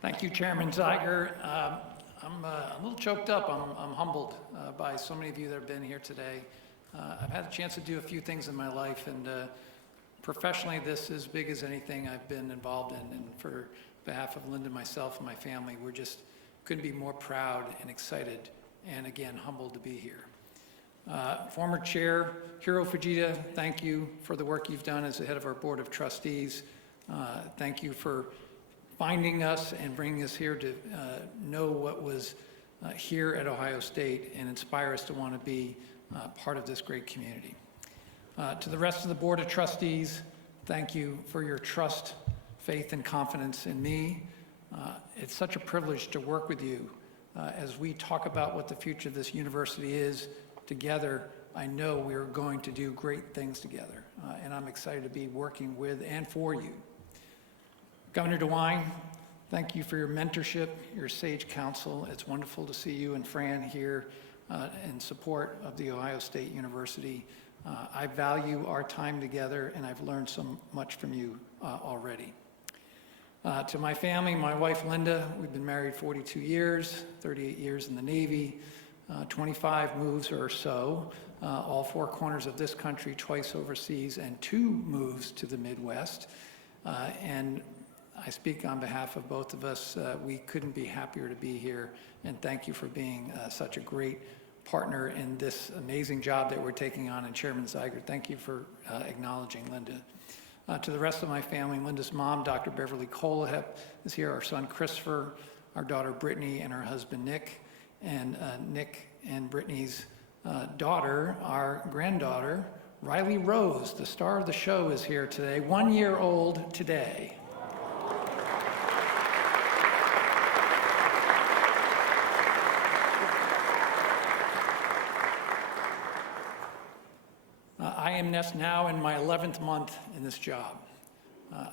Thank you, Chairman Zeiger. I'm a little choked up. I'm humbled by so many of you that have been here today. I've had a chance to do a few things in my life, and professionally, this is as big as anything I've been involved in. And for behalf of Linda, myself, and my family, we're just couldn't be more proud and excited, and again, humbled to be here. Former Chair Hiro Fujita, thank you for the work you've done as the head of our Board of Trustees. Thank you for finding us and bringing us here to know what was here at Ohio State and inspire us to want to be part of this great community. To the rest of the Board of Trustees, thank you for your trust, faith, and confidence in me. It's such a privilege to work with you as we talk about what the future of this university is together. I know we're going to do great things together, and I'm excited to be working with and for you. Governor DeWine, thank you for your mentorship, your sage counsel. It's wonderful to see you and Fran here in support of the Ohio State University. I value our time together, and I've learned so much from you already. To my family, my wife Linda, we've been married 42 years, 38 years in the Navy, 25 moves or so, all four corners of this country, twice overseas, and 2 moves to the Midwest. And I speak on behalf of both of us. We couldn't be happier to be here, and thank you for being such a great partner in this amazing job that we're taking on. And Chairman Zeiger, thank you for acknowledging Linda. To the rest of my family, Linda's mom, Dr. Beverly Kolahep, is here, our son Christopher, our daughter Brittany, and our husband Nick. And Nick and Brittany's daughter, our granddaughter, Riley Rose, the star of the show, is here today, 1 year old today. I am now in my 11th month in this job.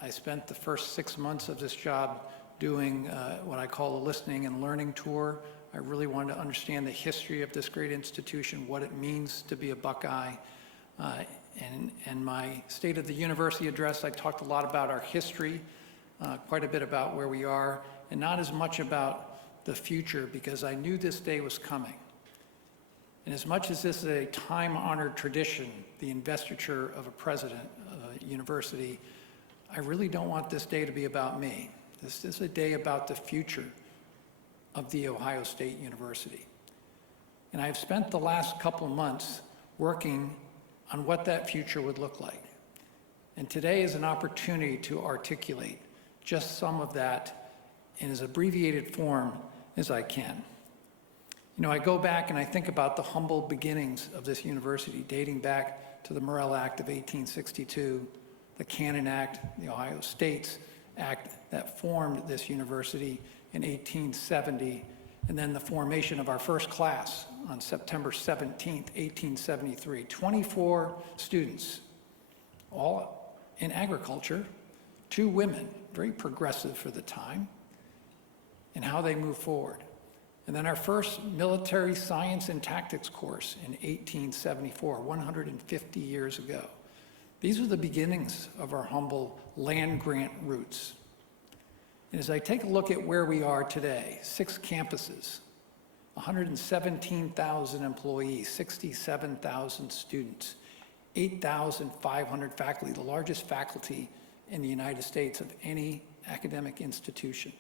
I spent the first 6 months of this job doing what I call a listening and learning tour. I really wanted to understand the history of this great institution, what it means to be a Buckeye. And my State of the University address, I talked a lot about our history, quite a bit about where we are, and not as much about the future, because I knew this day was coming. And as much as this is a time-honored tradition, the investiture of a president of a university, I really don't want this day to be about me. This is a day about the future of the Ohio State University. And I've spent the last couple of months working on what that future would look like. And today is an opportunity to articulate just some of that in as abbreviated form as I can. You know, I go back and I think about the humble beginnings of this university, dating back to the Morrill Act of 1862, the Cannon Act, the Ohio State's Act that formed this university in 1870, and then the formation of our first class on September 17th, 1873. 24 students, all in agriculture, 2 women, very progressive for the time, and how they move forward. And then our first military science and tactics course in 1874, 150 years ago. These are the beginnings of our humble land-grant roots. And as I take a look at where we are today, 6 campuses, 117,000 employees, 67,000 students, 8,500 faculty, the largest faculty in the United States of any academic institution.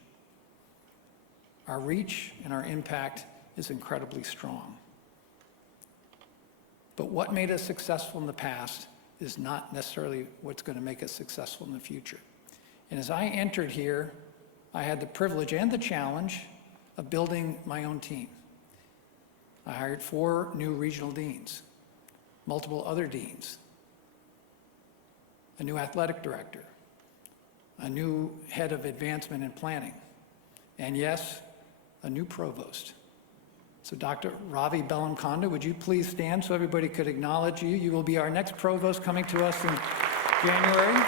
Our reach and our impact is incredibly strong. But what made us successful in the past is not necessarily what's going to make us successful in the future. And as I entered here, I had the privilege and the challenge of building my own team. I hired 4 new regional deans, multiple other deans, a new athletic director, a new head of advancement and planning, and yes, a new provost. So Dr. Ravi Bellamkonda, would you please stand so everybody could acknowledge you? You will be our next provost coming to us in January.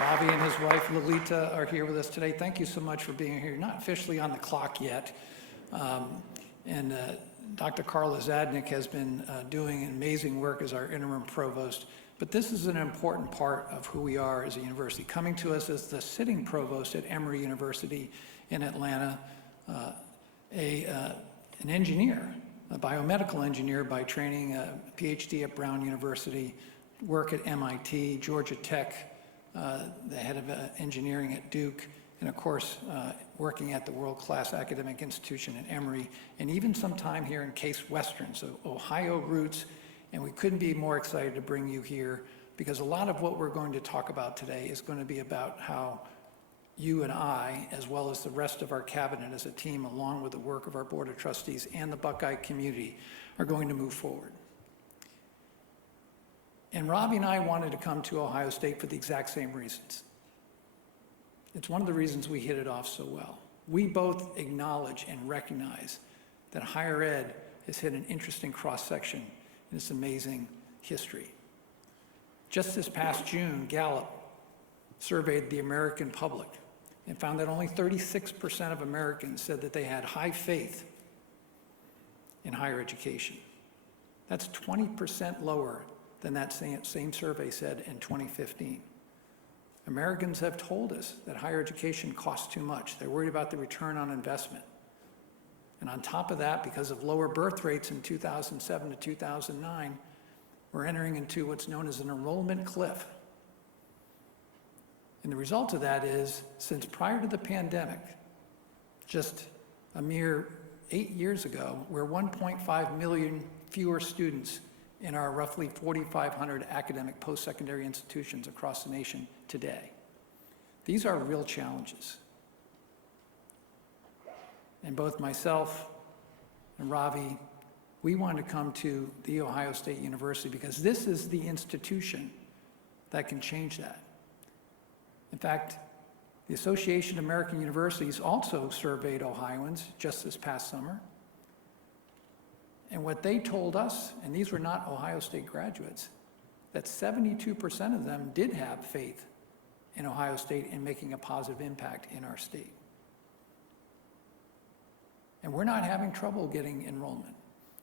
Ravi and his wife Lolita are here with us today. Thank you so much for being here. You're not officially on the clock yet. And Dr. Carla Zadnik has been doing amazing work as our interim provost, but this is an important part of who we are as a university. Coming to us as the sitting provost at Emory University in Atlanta, an engineer, a biomedical engineer by training, a PhD at Brown University, work at MIT, Georgia Tech, the head of engineering at Duke, and of course, working at the world-class academic institution at Emory, and even some time here in Case Western, so Ohio roots, and we couldn't be more excited to bring you here because a lot of what we're going to talk about today is going to be about how you and I, as well as the rest of our cabinet as a team, along with the work of our Board of Trustees and the Buckeye community, are going to move forward. And Robbie and I wanted to come to Ohio State for the exact same reasons. It's one of the reasons we hit it off so well. We both acknowledge and recognize that higher ed has hit an interesting cross-section in its amazing history. Just this past June, Gallup surveyed the American public and found that only 36% of Americans said that they had high faith in higher education. That's 20% lower than that same survey said in 2015. Americans have told us that higher education costs too much. They're worried about the return on investment. And on top of that, because of lower birth rates in 2007 to 2009, we're entering into what's known as an enrollment cliff. And the result of that is, since prior to the pandemic, just a mere 8 years ago, we're 1.5 million fewer students in our roughly 4,500 academic post-secondary institutions across the nation today. These are real challenges. And both myself and Ravi, we wanted to come to The Ohio State University because this is the institution that can change that. In fact, the Association of American Universities also surveyed Ohioans just this past summer. And what they told us, and these were not Ohio State graduates, that 72% of them did have faith in Ohio State in making a positive impact in our state. And we're not having trouble getting enrollment.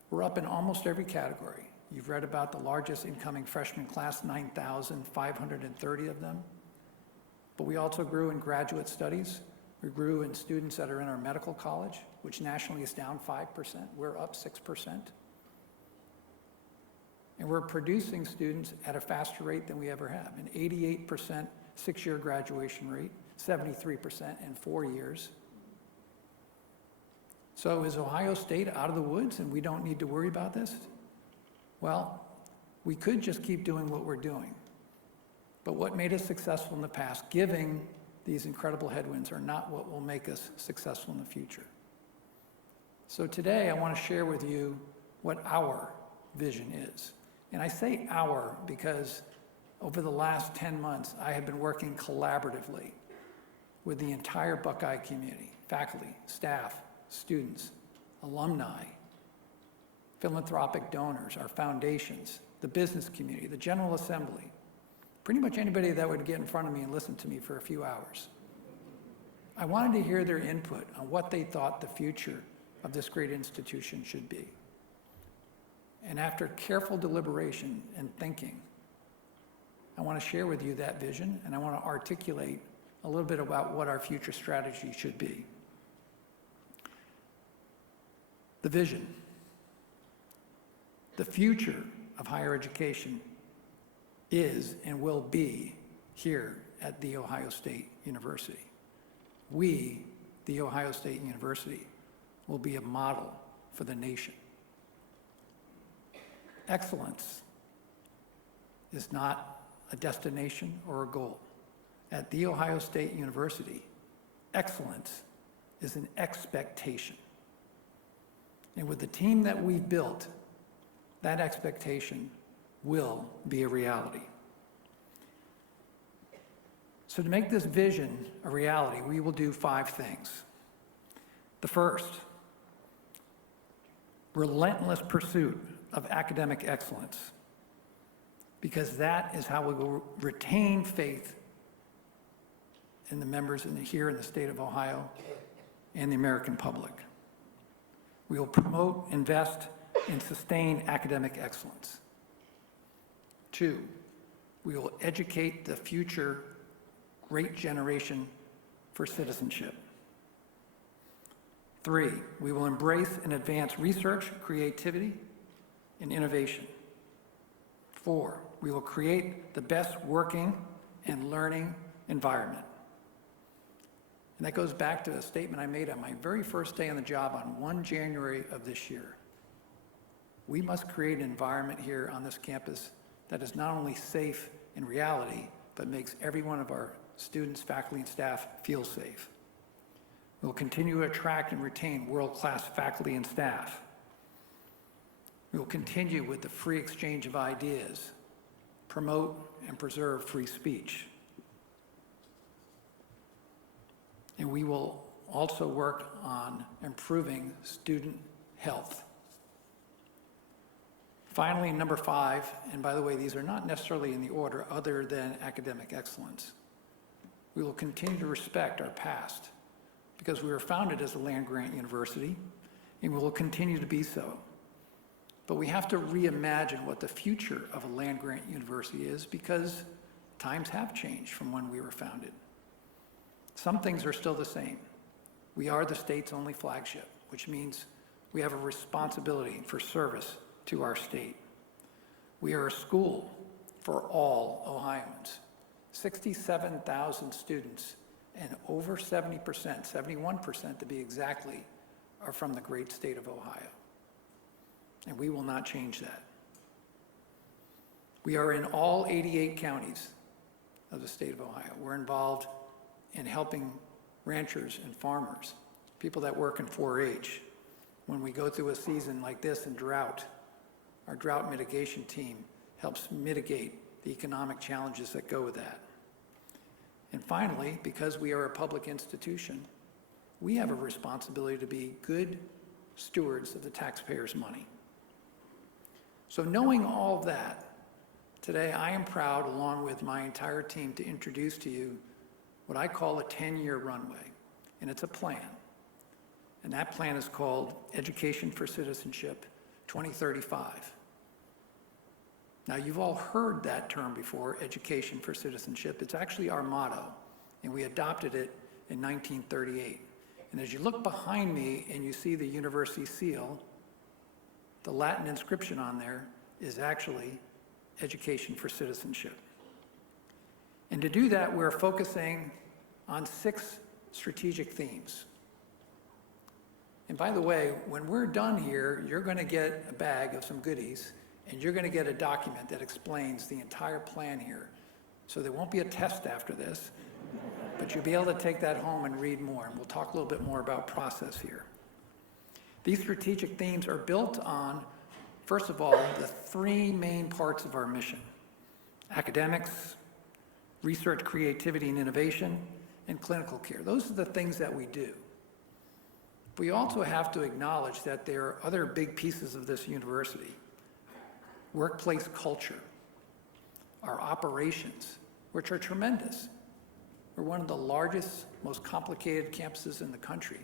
We're up in almost every category. You've read about the largest incoming freshman class, 9,530 of them. But we also grew in graduate studies. We grew in students that are in our medical college, which nationally is down 5%. We're up 6%. And we're producing students at a faster rate than we ever have. An 88% six-year graduation rate, 73% in 4 years. So is Ohio State out of the woods and we don't need to worry about this? Well, we could just keep doing what we're doing. But what made us successful in the past, giving these incredible headwinds, are not what will make us successful in the future. So today I want to share with you what our vision is. And I say our because over the last 10 months, I have been working collaboratively with the entire Buckeye community, faculty, staff, students, alumni, philanthropic donors, our foundations, the business community, the General Assembly, pretty much anybody that would get in front of me and listen to me for a few hours. I wanted to hear their input on what they thought the future of this great institution should be. And after careful deliberation and thinking, I want to share with you that vision, and I want to articulate a little bit about what our future strategy should be. The vision. The future of higher education is and will be here at The Ohio State University. We, The Ohio State University, will be a model for the nation. Excellence is not a destination or a goal. At The Ohio State University, excellence is an expectation. And with the team that we've built, that expectation will be a reality. So to make this vision a reality, we will do 5 things. The first, relentless pursuit of academic excellence, because that is how we will retain faith in the members here in the state of Ohio and the American public. We will promote, invest, and sustain academic excellence. 2, we will educate the future great generation for citizenship. 3, we will embrace and advance research, creativity, and innovation. 4, we will create the best working and learning environment. And that goes back to a statement I made on my very first day on the job on 1 January of this year. We must create an environment here on this campus that is not only safe in reality, but makes every one of our students, faculty, and staff feel safe. We will continue to attract and retain world-class faculty and staff. We will continue with the free exchange of ideas, promote and preserve free speech. And we will also work on improving student health. Finally, number 5, and by the way, these are not necessarily in the order other than academic excellence. We will continue to respect our past because we were founded as a land-grant university, and we will continue to be so. But we have to reimagine what the future of a land-grant university is because times have changed from when we were founded. Some things are still the same. We are the state's only flagship, which means we have a responsibility for service to our state. We are a school for all Ohioans. 67,000 students, and over 70%, 71% to be exactly, are from the great state of Ohio. And we will not change that. We are in all 88 counties of the state of Ohio. We're involved in helping ranchers and farmers, people that work in 4-H. When we go through a season like this in drought, our drought mitigation team helps mitigate the economic challenges that go with that. And finally, because we are a public institution, we have a responsibility to be good stewards of the taxpayers' money. So knowing all of that, today I am proud, along with my entire team, to introduce to you what I call a 10-year runway, and it's a plan. And that plan is called Education for Citizenship 2035. Now, you've all heard that term before, Education for Citizenship. It's actually our motto, and we adopted it in 1938. And as you look behind me and you see the university seal, the Latin inscription on there is actually Education for Citizenship. And to do that, we're focusing on 6 strategic themes. And by the way, when we're done here, you're going to get a bag of some goodies, and you're going to get a document that explains the entire plan here. So there won't be a test after this, but you'll be able to take that home and read more, and we'll talk a little bit more about process here. These strategic themes are built on, first of all, the 3 main parts of our mission: academics, research, creativity, and innovation, and clinical care. Those are the things that we do. We also have to acknowledge that there are other big pieces of this university: workplace culture, our operations, which are tremendous. We're one of the largest, most complicated campuses in the country.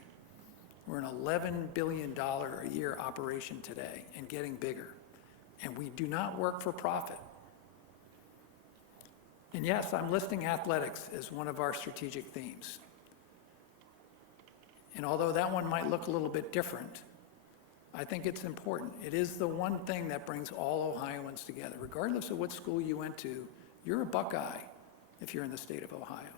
We're an $11 billion a year operation today and getting bigger. And we do not work for profit. And yes, I'm listing athletics as one of our strategic themes. And although that one might look a little bit different, I think it's important. It is the one thing that brings all Ohioans together. Regardless of what school you went to, you're a Buckeye if you're in the state of Ohio.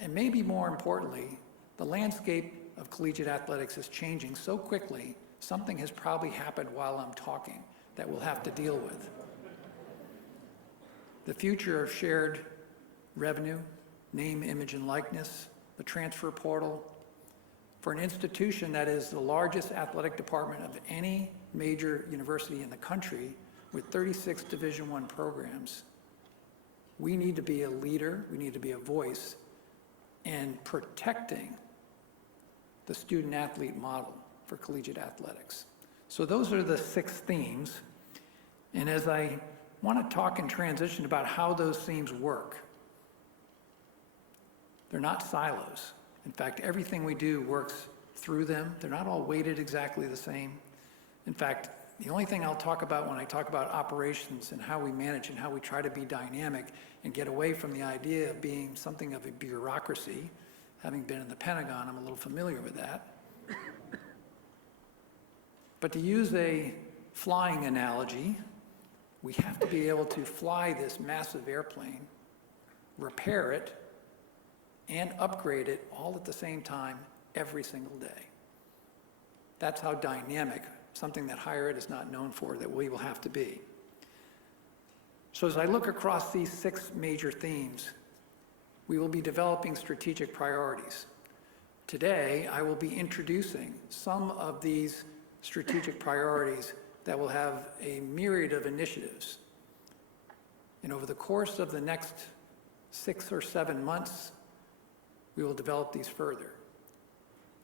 And maybe more importantly, the landscape of collegiate athletics is changing so quickly, something has probably happened while I'm talking that we'll have to deal with. The future of shared revenue, name, image, and likeness, the transfer portal, for an institution that is the largest athletic department of any major university in the country with 36 Division I programs. We need to be a leader, we need to be a voice in protecting the student-athlete model for collegiate athletics. So those are the 6 themes. And as I want to talk in transition about how those themes work, they're not silos. In fact, everything we do works through them. They're not all weighted exactly the same. In fact, the only thing I'll talk about when I talk about operations and how we manage and how we try to be dynamic and get away from the idea of being something of a bureaucracy, having been in the Pentagon, I'm a little familiar with that. But to use a flying analogy, we have to be able to fly this massive airplane, repair it, and upgrade it all at the same time every single day. That's how dynamic, something that higher ed is not known for, that we will have to be. So as I look across these 6 major themes, we will be developing strategic priorities. Today, I will be introducing some of these strategic priorities that will have a myriad of initiatives. And over the course of the next 6 or 7 months, we will develop these further.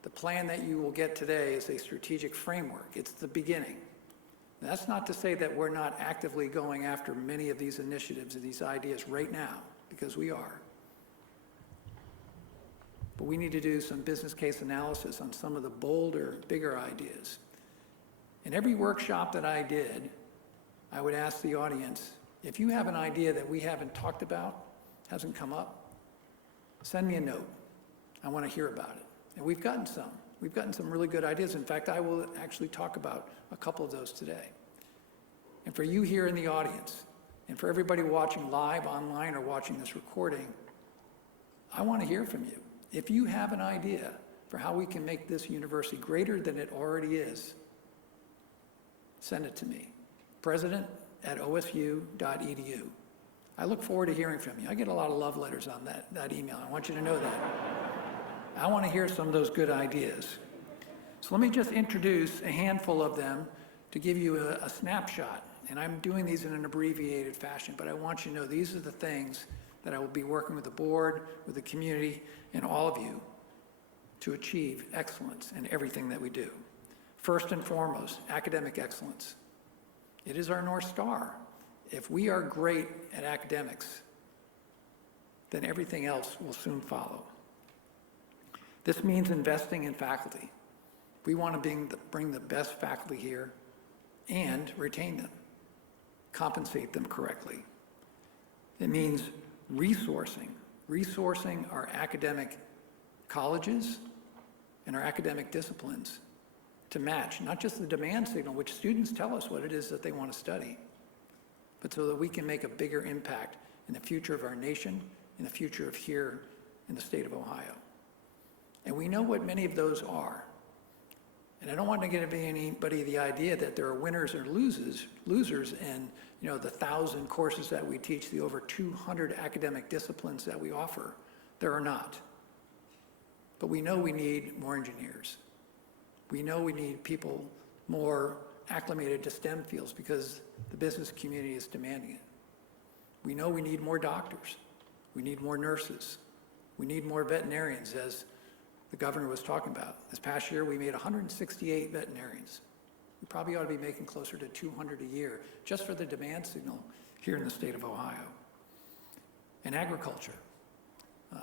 The plan that you will get today is a strategic framework. It's the beginning. That's not to say that we're not actively going after many of these initiatives and these ideas right now, because we are. But we need to do some business case analysis on some of the bolder, bigger ideas. In every workshop that I did, I would ask the audience, if you have an idea that we haven't talked about, hasn't come up, send me a note. I want to hear about it. And we've gotten some. We've gotten some really good ideas. In fact, I will actually talk about a couple of those today. And for you here in the audience, and for everybody watching live, online, or watching this recording, I want to hear from you. If you have an idea for how we can make this university greater than it already is, send it to me, president@osu.edu. I look forward to hearing from you. I get a lot of love letters on that email. I want you to know that. I want to hear some of those good ideas. So let me just introduce a handful of them to give you a snapshot. And I'm doing these in an abbreviated fashion, but I want you to know these are the things that I will be working with the board, with the community, and all of you to achieve excellence in everything that we do. First and foremost, academic excellence. It is our North Star. If we are great at academics, then everything else will soon follow. This means investing in faculty. We want to bring the best faculty here and retain them, compensate them correctly. It means resourcing our academic colleges and our academic disciplines to match not just the demand signal, which students tell us what it is that they want to study, but so that we can make a bigger impact in the future of our nation, in the future of here in the state of Ohio. And we know what many of those are. And I don't want to give anybody the idea that there are winners or losers in the 1,000 courses that we teach, the over 200 academic disciplines that we offer. There are not. But we know we need more engineers. We know we need people more acclimated to STEM fields because the business community is demanding it. We know we need more doctors. We need more nurses. We need more veterinarians, as the governor was talking about. This past year, we made 168 veterinarians. We probably ought to be making closer to 200 a year just for the demand signal here in the state of Ohio. And agriculture.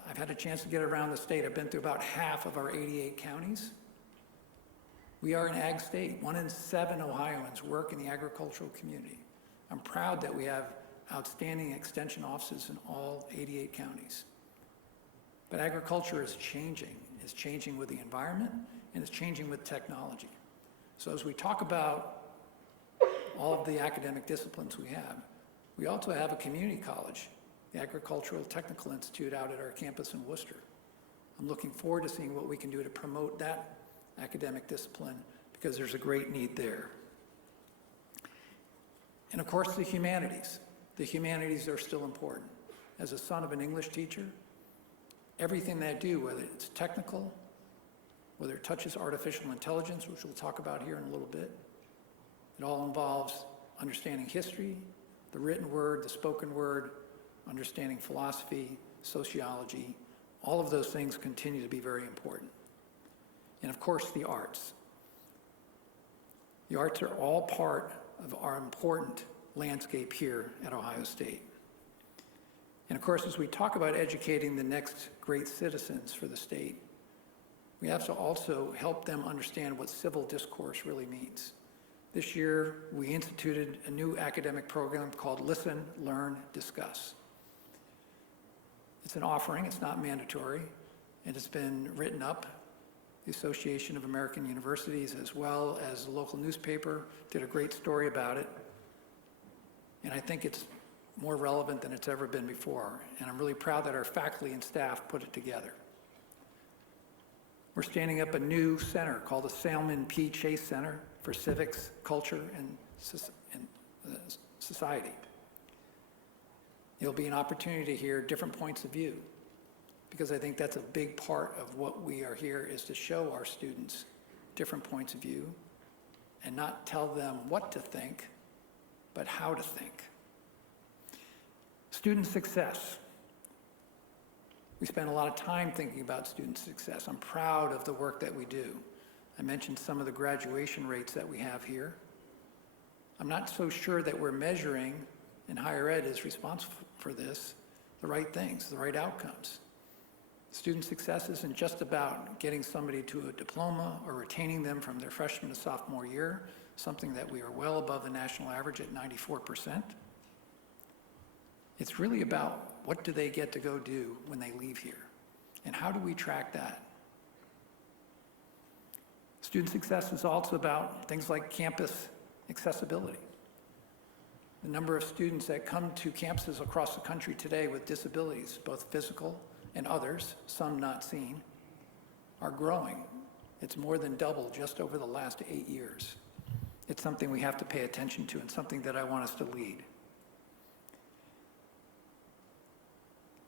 I've had a chance to get around the state. I've been through about half of our 88 counties. We are an ag state. 1 in 7 Ohioans work in the agricultural community. I'm proud that we have outstanding extension offices in all 88 counties. But agriculture is changing. It's changing with the environment, and it's changing with technology. So as we talk about all of the academic disciplines we also have a community college, the Agricultural Technical Institute out at our campus in Worcester. I'm looking forward to seeing what we can do to promote that academic discipline because there's a great need there. And of course, the humanities. The humanities are still important. As a son of an English teacher, everything that I do, whether it's technical, whether it touches artificial intelligence, which we'll talk about here in a little bit, it all involves understanding history, the written word, the spoken word, understanding philosophy, sociology. All of those things continue to be very important. And of course, the arts. The arts are all part of our important landscape here at Ohio State. And of course, as we talk about educating the next great citizens for the state, we have to also help them understand what civil discourse really means. This year, we instituted a new academic program called Listen, Learn, Discuss. It's an offering, it's not mandatory. It has been written up. The Association of American Universities, as well as the local newspaper, did a great story about it. And I think it's more relevant than it's ever been before. And I'm really proud that our faculty and staff put it together. We're standing up a new center called the Salmon P. Chase Center for Civics, Culture, and Society. It'll be an opportunity to hear different points of view, because I think that's a big part of what we are here, is to show our students different points of view and not tell them what to think, but how to think. Student success. We spend a lot of time thinking about student success. I'm proud of the work that we do. I mentioned some of the graduation rates that we have here. I'm not so sure that we're measuring, and higher ed is responsible for this, the right things, the right outcomes. Student success isn't just about getting somebody to a diploma or retaining them from their freshman to sophomore year, something that we are well above the national average at 94%. It's really about what do they get to go do when they leave here, and how do we track that? Student success is also about things like campus accessibility. The number of students that come to campuses across the country today with disabilities, both physical and others, some not seen, are growing. It's more than doubled just over the last 8 years. It's something we have to pay attention to, and something that I want us to lead.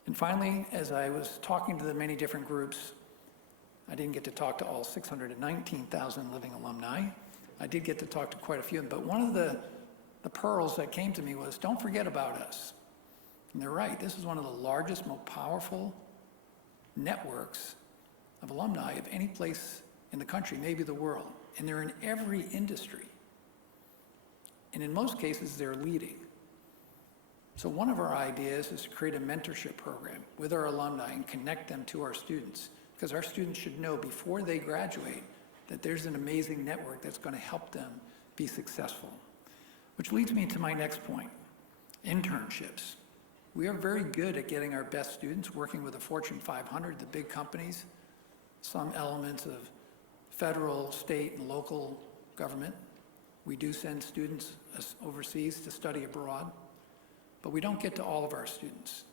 And finally, as I was talking to the many different groups, I didn't get to talk to all 619,000 living alumni. I did get to talk to quite a few of them, but one of the pearls that came to me was, don't forget about us. And they're right, this is one of the largest, most powerful networks of alumni of any place in the country, maybe the world. And they're in every industry. And in most cases, they're leading. So one of our ideas is to create a mentorship program with our alumni and connect them to our students, because our students should know before they graduate that there's an amazing network that's going to help them be successful. Which leads me to my next point, internships. We are very good at getting our best students working with the Fortune 500, the big companies, some elements of federal, state, and local government. We do send students overseas to study abroad, but we don't get to all of our students.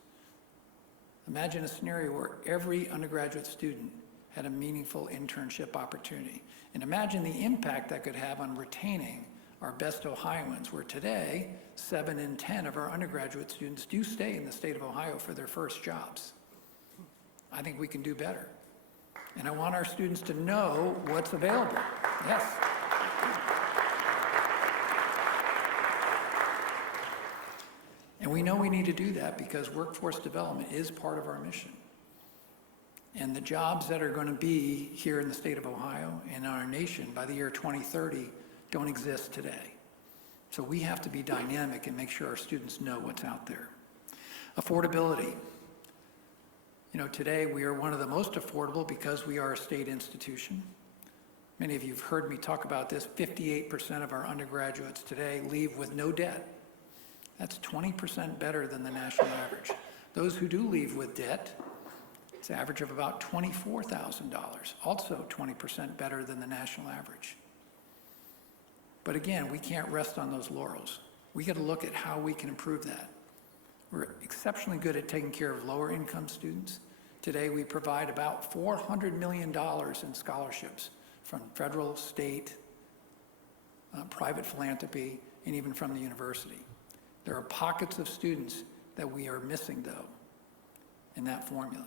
Imagine a scenario where every undergraduate student had a meaningful internship opportunity. And imagine the impact that could have on retaining our best Ohioans, where today, 7 in 10 of our undergraduate students do stay in the state of Ohio for their first jobs. I think we can do better. And I want our students to know what's available. Yes. And we know we need to do that because workforce development is part of our mission. And the jobs that are going to be here in the state of Ohio and in our nation by the year 2030 don't exist today. So we have to be dynamic and make sure our students know what's out there. Affordability. You know, today we are one of the most affordable because we are a state institution. Many of you have heard me talk about this. 58% of our undergraduates today leave with no debt. That's 20% better than the national average. Those who do leave with debt, it's an average of about $24,000, also 20% better than the national average. But again, we can't rest on those laurels. We got to look at how we can improve that. We're exceptionally good at taking care of lower income students. Today, we provide about $400 million in scholarships from federal, state, private philanthropy, and even from the university. There are pockets of students that we are missing, though, in that formula.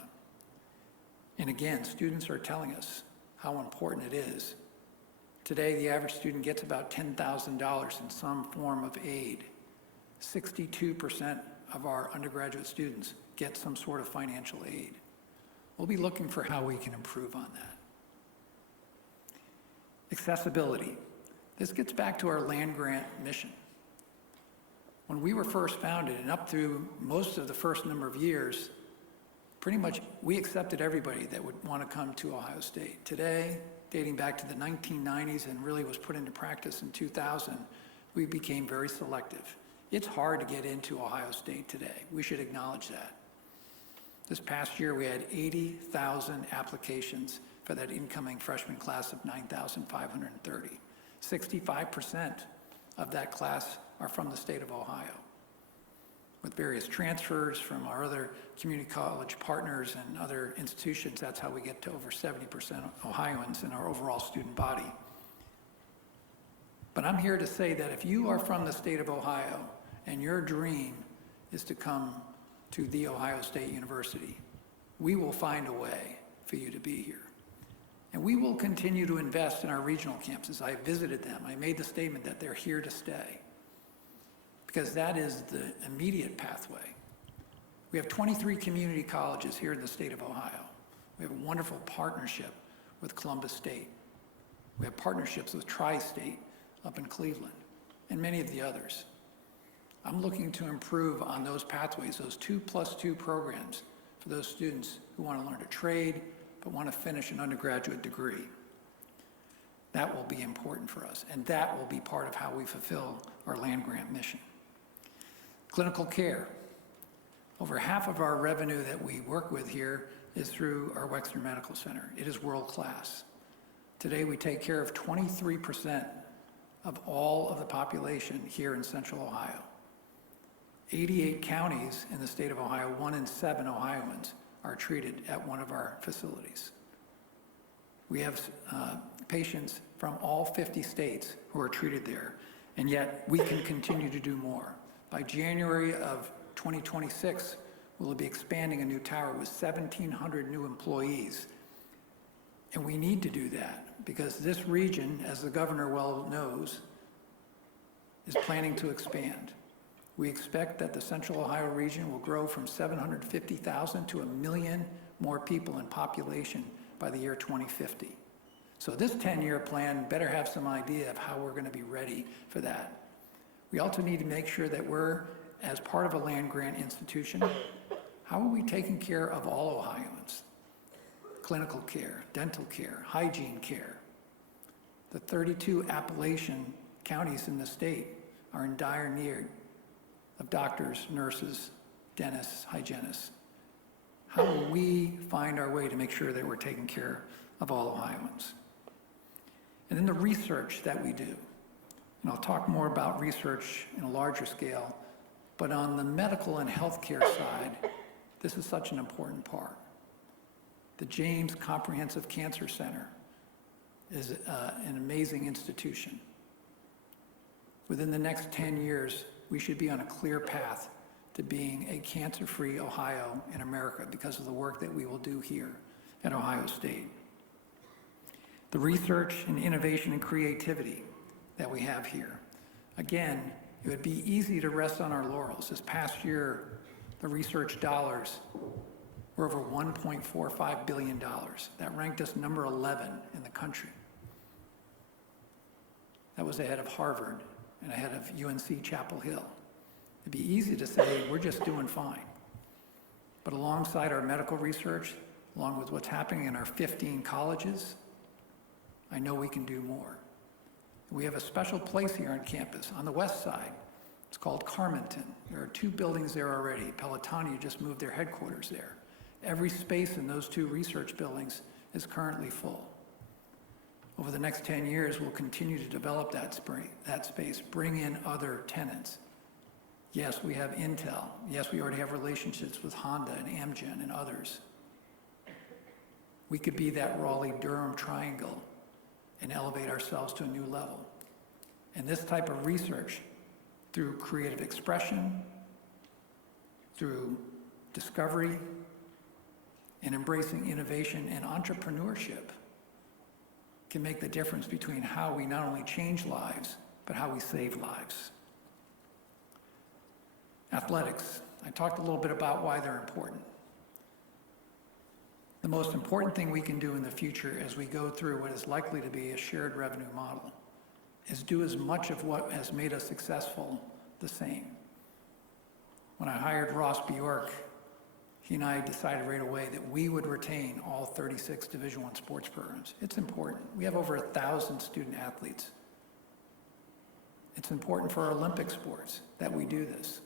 And again, students are telling us how important it is. Today, the average student gets about $10,000 in some form of aid. 62% of our undergraduate students get some sort of financial aid. We'll be looking for how we can improve on that. Accessibility. This gets back to our land grant mission. When we were first founded, and up through most of the first number of years, pretty much we accepted everybody that would want to come to Ohio State. Today, dating back to the 1990s and really was put into practice in 2000, we became very selective. It's hard to get into Ohio State today. We should acknowledge that. This past year, we had 80,000 applications for that incoming freshman class of 9,530. 65% of that class are from the state of Ohio. With various transfers from our other community college partners and other institutions, that's how we get to over 70% Ohioans in our overall student body. But I'm here to say that if you are from the state of Ohio and your dream is to come to The Ohio State University, we will find a way for you to be here. And we will continue to invest in our regional campuses. I visited them. I made the statement that they're here to stay, because that is the immediate pathway. We have 23 community colleges here in the state of Ohio. We have a wonderful partnership with Columbus State. We have partnerships with Tri-State up in Cleveland, and many of the others. I'm looking to improve on those pathways, those 2+2 programs for those students who want to learn a trade but want to finish an undergraduate degree. That will be important for us, and that will be part of how we fulfill our land-grant mission. Clinical care. Over half of our revenue that we work with here is through our Wexner Medical Center. It is world-class. Today, we take care of 23% of all of the population here in Central Ohio. 88 counties in the state of Ohio, 1 in 7 Ohioans are treated at one of our facilities. We have patients from all 50 states who are treated there, and yet we can continue to do more. By January of 2026, we'll be expanding a new tower with 1,700 new employees. And we need to do that because this region, as the governor well knows, is planning to expand. We expect that the Central Ohio region will grow from 750,000 to 1 million more people in population by the year 2050. So this 10-year plan better have some idea of how we're going to be ready for that. We also need to make sure that we're, as part of a land-grant institution, how are we taking care of all Ohioans? Clinical care, dental care, hygiene care. The 32 Appalachian counties in the state are in dire need of doctors, nurses, dentists, hygienists. How will we find our way to make sure that we're taking care of all Ohioans? And then the research that we do. And I'll talk more about research in a larger scale, but on the medical and healthcare side, this is such an important part. The James Comprehensive Cancer Center is an amazing institution. Within the next 10 years, we should be on a clear path to being a cancer-free Ohio in America because of the work that we will do here at Ohio State. The research and innovation and creativity that we have here. Again, it would be easy to rest on our laurels. This past year, the research dollars were over $1.45 billion. That ranked us number 11 in the country. That was ahead of Harvard and ahead of UNC Chapel Hill. It'd be easy to say we're just doing fine. But alongside our medical research, along with what's happening in our 15 colleges, I know we can do more. We have a special place here on campus, on the west side. It's called Carmenton. There are 2 buildings there already. Pelotonia just moved their headquarters there. Every space in those 2 research buildings is currently full. Over the next 10 years, we'll continue to develop that space, bring in other tenants. Yes, we have Intel. Yes, we already have relationships with Honda and Amgen and others. We could be that Raleigh-Durham triangle and elevate ourselves to a new level. And this type of research, through creative expression, through discovery, and embracing innovation and entrepreneurship, can make the difference between how we not only change lives, but how we save lives. Athletics. I talked a little bit about why they're important. The most important thing we can do in the future as we go through what is likely to be a shared revenue model is do as much of what has made us successful the same. When I hired Ross Bjork, he and I decided right away that we would retain all 36 Division I sports programs. It's important. We have over 1,000 student athletes. It's important for our Olympic sports that we do this.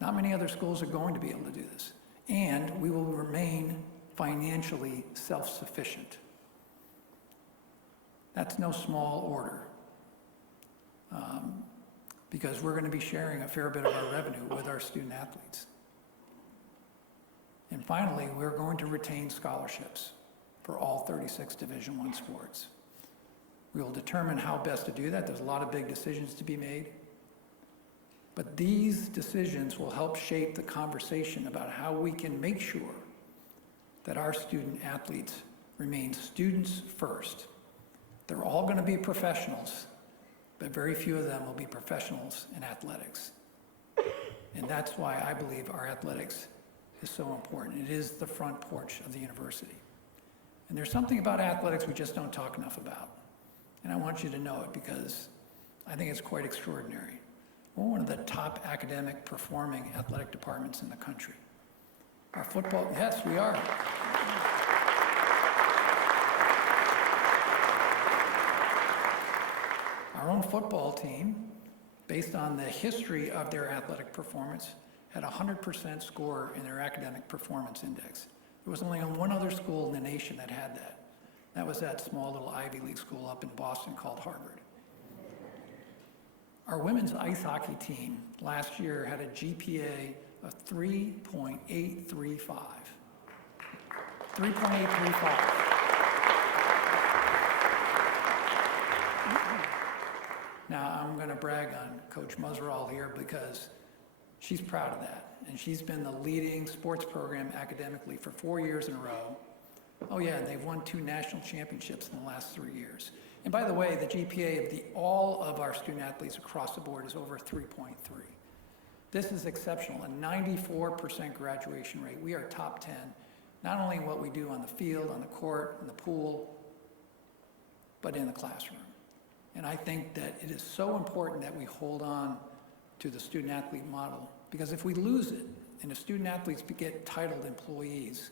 Not many other schools are going to be able to do this. And we will remain financially self-sufficient. That's no small order, because we're going to be sharing a fair bit of our revenue with our student athletes. And finally, we're going to retain scholarships for all 36 Division I sports. We will determine how best to do that. There's a lot of big decisions to be made. But these decisions will help shape the conversation about how we can make sure that our student athletes remain students first. They're all going to be professionals, but very few of them will be professionals in athletics. And that's why I believe our athletics is so important. It is the front porch of the university. And there's something about athletics we just don't talk enough about. And I want you to know it because I think it's quite extraordinary. We're one of the top academic performing athletic departments in the country. Our football, yes, we are. Our own football team, based on the history of their athletic performance, had a 100% score in their academic performance index. There was only one other school in the nation that had that. That was that small little Ivy League school up in Boston called Harvard. Our women's ice hockey team last year had a GPA of 3.835. 3.835. Now, I'm going to brag on Coach Muzzerall here because she's proud of that. And she's been the leading sports program academically for 4 years in a row. Oh yeah, and they've won 2 national championships in the last 3 years. And by the way, the GPA of all of our student athletes across the board is over 3.3. This is exceptional, a 94% graduation rate. We are top 10, not only in what we do on the field, on the court, in the pool, but in the classroom. And I think that it is so important that we hold on to the student athlete model, because if we lose it, and if student athletes get titled employees,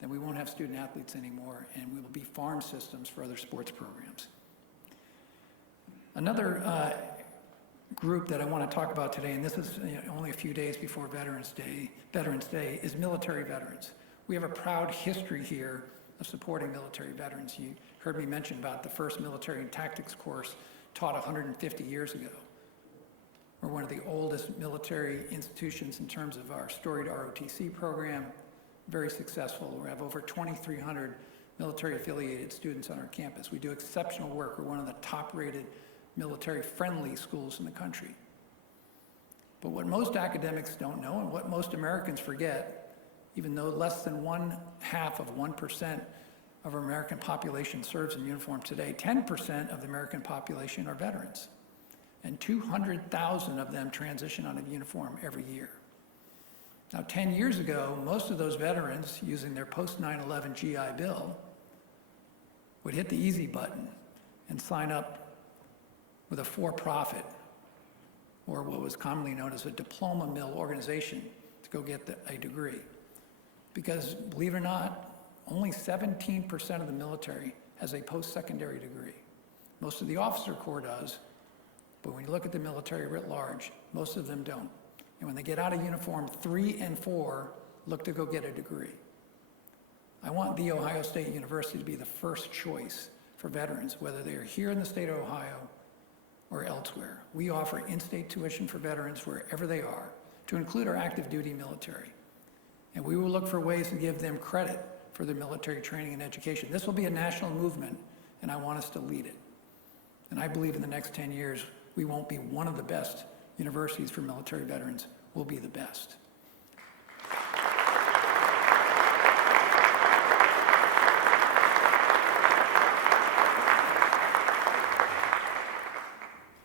then we won't have student athletes anymore, and we will be farm systems for other sports programs. Another group that I want to talk about today, and this is only a few days before Veterans Day, is military veterans. We have a proud history here of supporting military veterans. You heard me mention about the first military and tactics course taught 150 years ago. We're one of the oldest military institutions in terms of our storied ROTC program, very successful. We have over 2,300 military-affiliated students on our campus. We do exceptional work. We're one of the top-rated military-friendly schools in the country. But what most academics don't know, and what most Americans forget, even though less than 0.5% of our American population serves in uniform today, 10% of the American population are veterans. And 200,000 of them transition out of uniform every year. Now, 10 years ago, most of those veterans, using their post-9/11 GI Bill, would hit the easy button and sign up with a for-profit, or what was commonly known as a diploma mill organization, to go get a degree. Because, believe it or not, only 17% of the military has a post-secondary degree. Most of the officer corps does, but when you look at the military writ large, most of them don't. And when they get out of uniform, 3 and 4 look to go get a degree. I want The Ohio State University to be the first choice for veterans, whether they're here in the state of Ohio or elsewhere. We offer in-state tuition for veterans wherever they are, to include our active duty military. And we will look for ways to give them credit for their military training and education. This will be a national movement, and I want us to lead it. And I believe in the next 10 years, we won't be one of the best universities for military veterans. We'll be the best.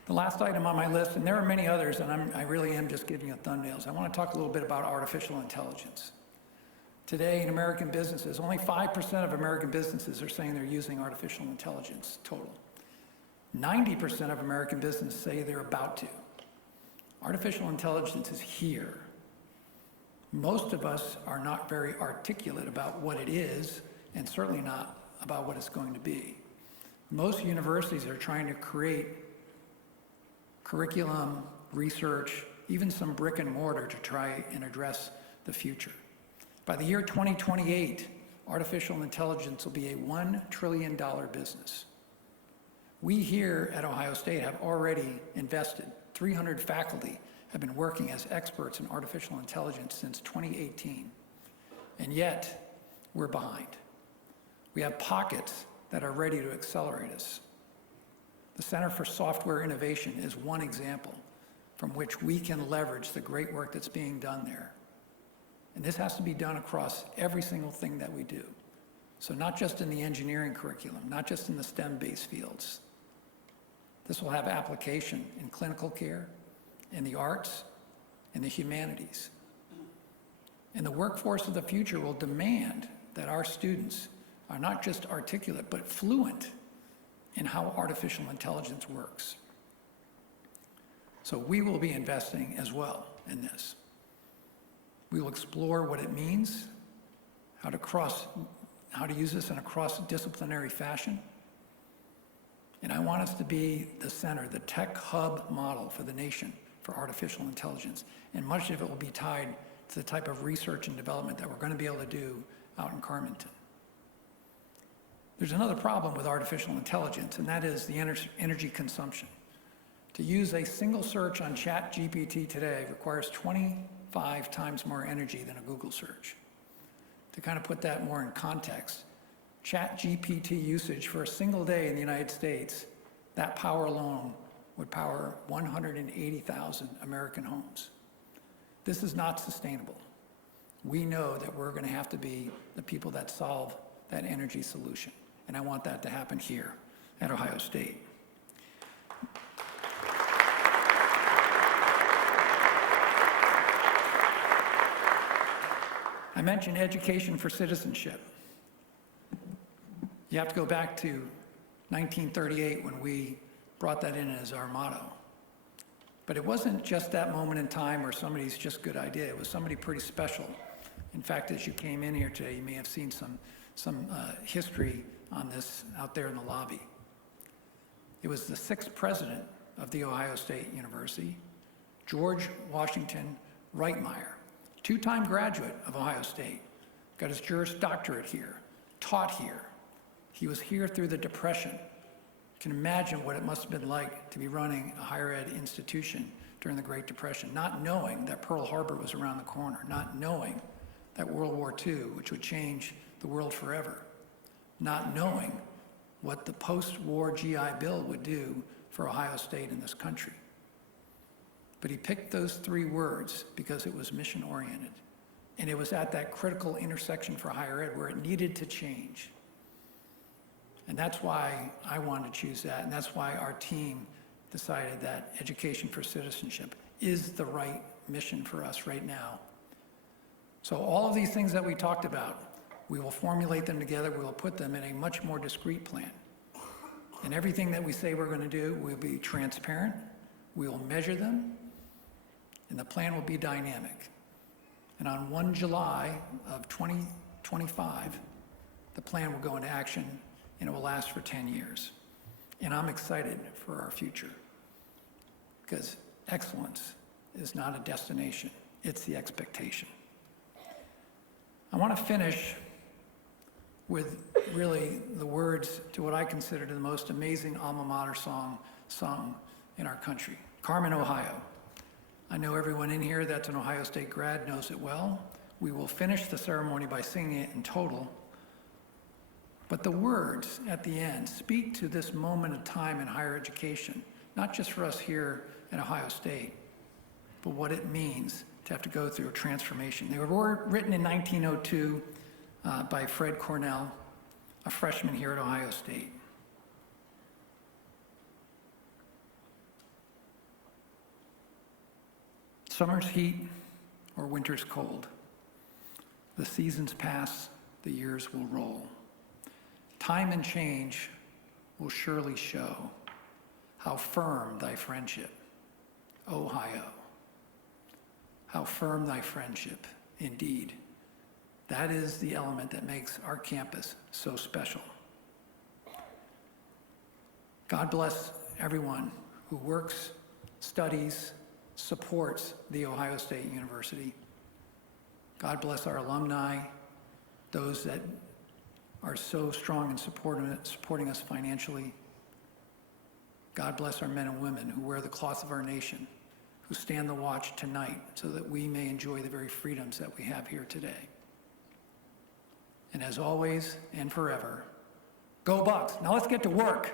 The last item on my list, and there are many others, and I really am just giving you thumbnails. I want to talk a little bit about artificial intelligence. Today in American businesses, only 5% of American businesses are saying they're using artificial intelligence total. 90% of American businesses say they're about to. Artificial intelligence is here. Most of us are not very articulate about what it is, and certainly not about what it's going to be. Most universities are trying to create curriculum, research, even some brick and mortar to try and address the future. By the year 2028, artificial intelligence will be a $1 trillion business. We here at Ohio State have already invested. 300 faculty have been working as experts in artificial intelligence since 2018. And yet, we're behind. We have pockets that are ready to accelerate us. The Center for Software Innovation is one example from which we can leverage the great work that's being done there. And this has to be done across every single thing that we do. So not just in the engineering curriculum, not just in the STEM-based fields. This will have application in clinical care, in the arts, in the humanities. And the workforce of the future will demand that our students are not just articulate, but fluent in how artificial intelligence works. So we will be investing as well in this. We will explore what it means, how to use this in a cross-disciplinary fashion. And I want us to be the center, the tech hub model for the nation for artificial intelligence. And much of it will be tied to the type of research and development that we're going to be able to do out in Carmenton. There's another problem with artificial intelligence, and that is the energy consumption. To use a single search on ChatGPT today requires 25 times more energy than a Google search. To kind of put that more in context, ChatGPT usage for a single day in the United States, that power alone would power 180,000 American homes. This is not sustainable. We know that we're going to have to be the people that solve that energy solution, and I want that to happen here at Ohio State. I mentioned education for citizenship. You have to go back to 1938 when we brought that in as our motto. But it wasn't just that moment in time or somebody's just good idea. It was somebody pretty special. In fact, as you came in here today, you may have seen some history on this out there in the lobby. It was the 6th president of The Ohio State University, George Washington Reitmeyer, 2-time graduate of Ohio State, got his Juris Doctorate here, taught here. He was here through the Depression. You can imagine what it must have been like to be running a higher ed institution during the Great Depression, not knowing that Pearl Harbor was around the corner, not knowing that World War II, which would change the world forever, not knowing what the post-war GI Bill would do for Ohio State and this country. But he picked those 3 words because it was mission-oriented. And it was at that critical intersection for higher ed where it needed to change. And that's why I wanted to choose that, and that's why our team decided that education for citizenship is the right mission for us right now. So all of these things that we talked about, we will formulate them together, we will put them in a much more discrete plan. And everything that we say we're going to do will be transparent, we will measure them, and the plan will be dynamic. And on 1 July of 2025, the plan will go into action, and it will last for 10 years. And I'm excited for our future, because excellence is not a destination, it's the expectation. I want to finish with really the words to what I consider the most amazing alma mater song sung in our country, Carmen, Ohio. I know everyone in here that's an Ohio State grad knows it well. We will finish the ceremony by singing it in total. But the words at the end speak to this moment of time in higher education, not just for us here at Ohio State, but what it means to have to go through a transformation. They were written in 1902 by Fred Cornell, a freshman here at Ohio State. Summer's heat or winter's cold. The seasons pass, the years will roll. Time and change will surely show how firm thy friendship, Ohio. How firm thy friendship indeed. That is the element that makes our campus so special. God bless everyone who works, studies, supports The Ohio State University. God bless our alumni, those that are so strong in supporting us financially. God bless our men and women who wear the cloth of our nation, who stand the watch tonight so that we may enjoy the very freedoms that we have here today. And as always and forever, go Bucks. Now let's get to work.